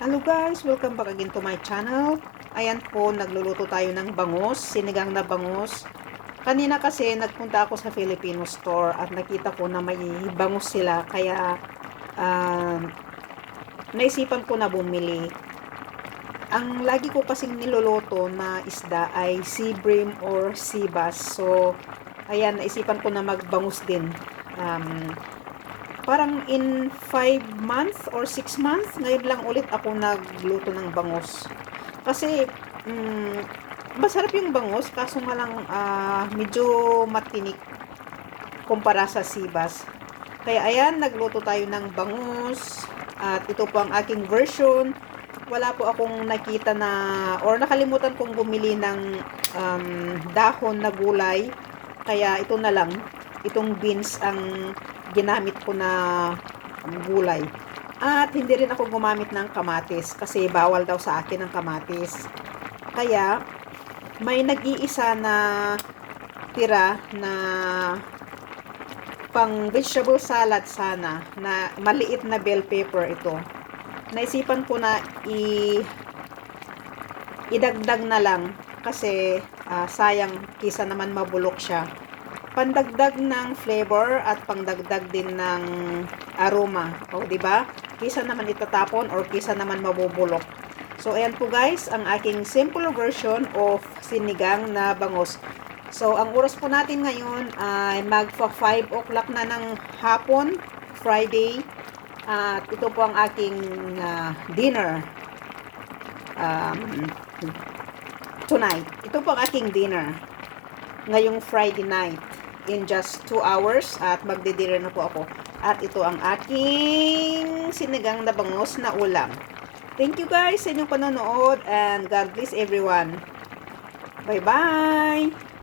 Hello guys! Welcome back again to my channel. Ayan po, nagluluto tayo ng bangus, sinigang na bangus. Kanina kasi nagpunta ako sa Filipino store at nakita ko na may bangus sila. Kaya naisipan ko na bumili. Ang lagi ko kasing niluluto na isda ay sea bream or sea bass. So, ayan, naisipan ko na magbangus din. Parang in 5 months or 6 months, ngayon lang ulit ako nagluto ng bangus. Kasi, masarap yung bangus, kaso nga lang medyo matinik kumpara sa sibas. Kaya ayan, nagluto tayo ng bangus. At ito po ang aking version. Wala po akong nakita na, or nakalimutan kong bumili ng dahon na gulay. Kaya ito na lang, itong beans ang ginamit ko na gulay. At hindi rin ako gumamit ng kamatis kasi bawal daw sa akin ang kamatis. Kaya may nag-iisa na tira na pang vegetable salad sana na maliit na bell pepper ito. Naisipan ko na idagdag na lang kasi sayang kisa naman mabulok siya. Pandagdag ng flavor at pangdagdag din ng aroma. O, di ba? Kisa naman itatapon or kisa naman mabubulok. So, ayan po guys, ang aking simple version of sinigang na bangus. So, ang oras po natin ngayon ay magpa 5 o'clock na ng hapon, Friday. At ito po ang aking dinner tonight. Ito po ang aking dinner ngayong Friday night in just 2 hours at magdi-dinner na po ako. At ito ang aking sinigang na bangus na ulam. Thank you guys sa inyong panonood and God bless everyone. Bye-bye!